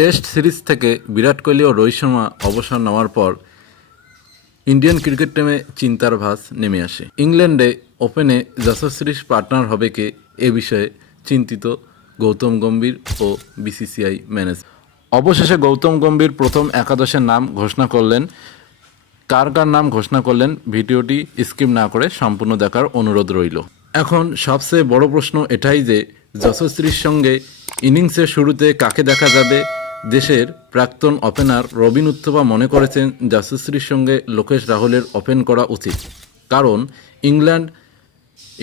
Test series থেকে বিরাট কোহলি ও রোহিত শর্মা অবসর নেওয়ার পর ইন্ডিয়ান ক্রিকেট টিমে চিন্তার ভাঁজ নেমে আসে। ইংল্যান্ডে ওপেনে যশস্বী পার্টনার হবে কে এ বিষয়ে চিন্তিত গৌতম গম্ভীর ও বিসিসিআই ম্যানেজার। অবশেষে গৌতম গম্ভীর প্রথম একাদশের নাম ঘোষণা করলেন। কার কার নাম ঘোষণা করলেন ভিডিওটি স্কিপ না করে সম্পূর্ণ দেখার অনুরোধ রইল। এখন সবচেয়ে বড় প্রশ্ন এটাই যে যশস্বীর সঙ্গে ইনিংসের শুরুতে কাকে দেখা যাবে। দেশের প্রাক্তন ওপেনার রবিন উত্থপা মনে করেছেন যশস্বীর সঙ্গে লোকেশ রাহুলের ওপেন করা উচিত, কারণ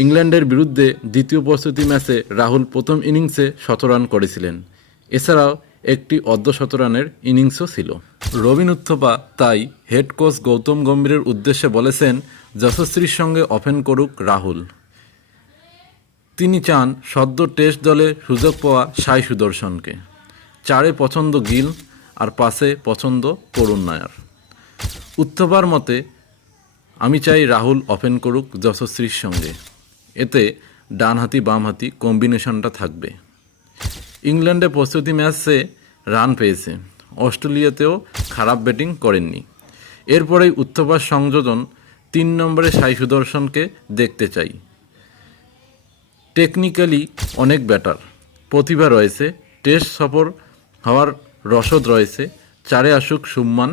ইংল্যান্ডের বিরুদ্ধে দ্বিতীয় প্রস্তুতি ম্যাচে রাহুল প্রথম ইনিংসে ১৭ রান করেছিলেন। এছাড়াও একটি অর্ধ-শত রানের ইনিংসও ছিল। রবিন উত্থপা তাই হেড কোচ গৌতম গম্ভীরের উদ্দেশ্যে বলেছেন যশস্বীর সঙ্গে ওপেন করুক রাহুল। তিনি চান সদ্য টেস্ট দলে সুযোগ পাওয়া সাই সুদর্শনকে। ৪-এ পছন্দ গিল আর ৫-এ পছন্দ করুণ নায়ার। উত্থপার মতে আমি চাই রাহুল ওপেন করুক যশস্বীর সঙ্গে, এতে ডানহাতি বামহাতি কম্বিনেশনটা থাকবে। ইংল্যান্ডে প্রস্তুতি ম্যাচে রান পেয়েছে, অস্ট্রেলিয়াতেও খারাপ ব্যাটিং করেননি। এরপরেই উত্থপার সংযোজন ৩ নম্বরে সাই সুদর্শনকে দেখতে চাই। টেকনিক্যালি অনেক ব্যাটার, প্রতিভা রয়েছে, টেস্ট সফর হওয়ার রসদ রয়েছে। ৪-এ আসুক শুভমান,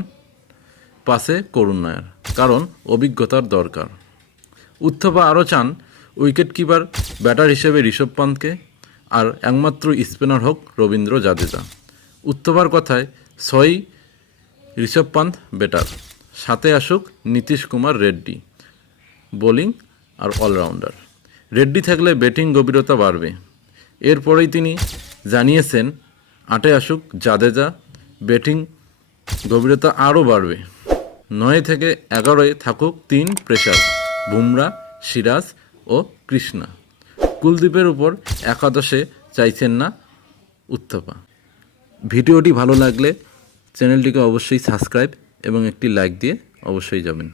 ৫-এ করুণ নায়ার, কারণ অভিজ্ঞতার দরকার। উত্থপা আরও চান উইকেট কিপার ব্যাটার হিসেবে ঋষভ পান্তকে, আর একমাত্র স্পিনার হোক রবীন্দ্র জাদেজা। উত্থপার কথায় ৬ই ঋষভ পান্ত ব্যাটার, ৭-এ আসুক নীতিশ কুমার রেড্ডি বোলিং আর অলরাউন্ডার। রেড্ডি থাকলে ব্যাটিং গভীরতা বাড়বে। এরপরেই তিনি জানিয়েছেন ৮-এ আসুক জাদেজা, ব্যাটিং গভীরতা আরও বাড়বে। ৯ থেকে ১১-এ থাকুক ৩ পেসার বুমরা, সিরাজ ও কৃষ্ণা। কুলদীপের উপর একাদশে চাইছেন না উত্থপা। ভিডিওটি ভালো লাগলে চ্যানেলটিকে অবশ্যই সাবস্ক্রাইব এবং একটি লাইক দিয়ে অবশ্যই যাবেন।